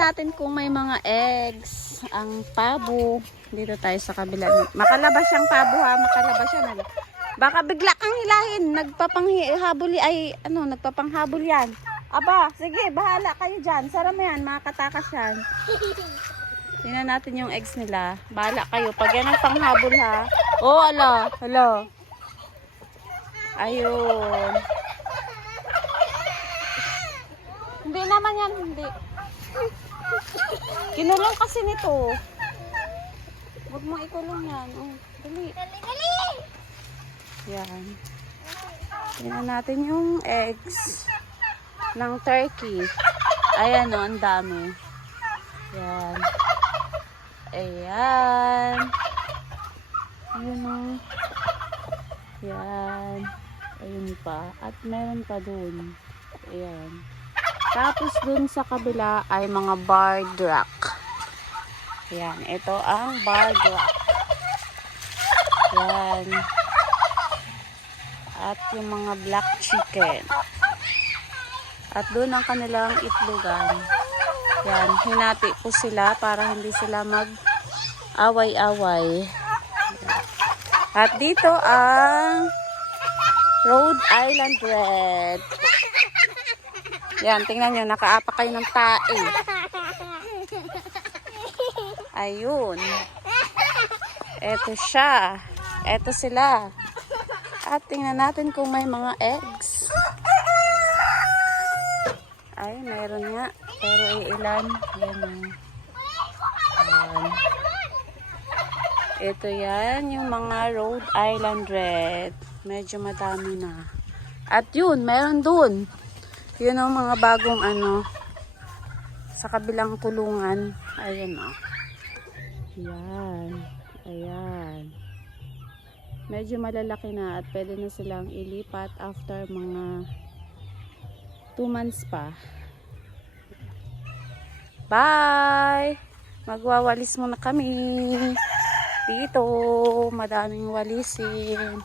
natin kung may mga eggs. Ang pabo. Dito tayo sa kabila. Makalabas siyang pabo ha. Makalabas siya. Baka bigla kang hilahin. Nagpapanghabol ay ano, nagpapanghabol yan. Aba, sige, bahala kayo dyan. Sara mo yan, makakatakas yan. Tingnan natin yung eggs nila. Bahala kayo. Pag yan ang panghabol ha. Oh, ala. Ala. Ayun. Hindi naman yan, hindi. Kinulong kasi nito. Huwag mo ikulong yan. Oh, dali. Dali. Yan. Tingnan natin yung eggs ng turkey. Ayan o, ang dami. Yan. Ayan. Ayun o. Yan. Ayun pa. At meron pa dun. Ayan. Tapos dun sa kabila ay mga barred rock. Yan. Ito ang barred rock. Yan. At yung mga black chicken. At doon ang kanilang itlogan. Yan. Hinati po sila para hindi sila mag-away-away. At dito ang Rhode Island Red. Yan. Tingnan nyo. Nakaapak kayo ng tae. Ayun. Eto siya. Eto sila. At tingnan natin kung may mga eggs. Ay, meron nga. Pero ilan? Yan o. Ayan. Ito yan, yung mga Rhode Island Red. Medyo madami na. At yun, meron dun. Yun ang mga bagong ano. Sa kabilang kulungan. Ayan o. Yan. Ayan. Medyo malalaki na at pwede na silang ilipat after mga 2 months pa. Bye! Magwawalis muna kami. Dito, madaming walisin.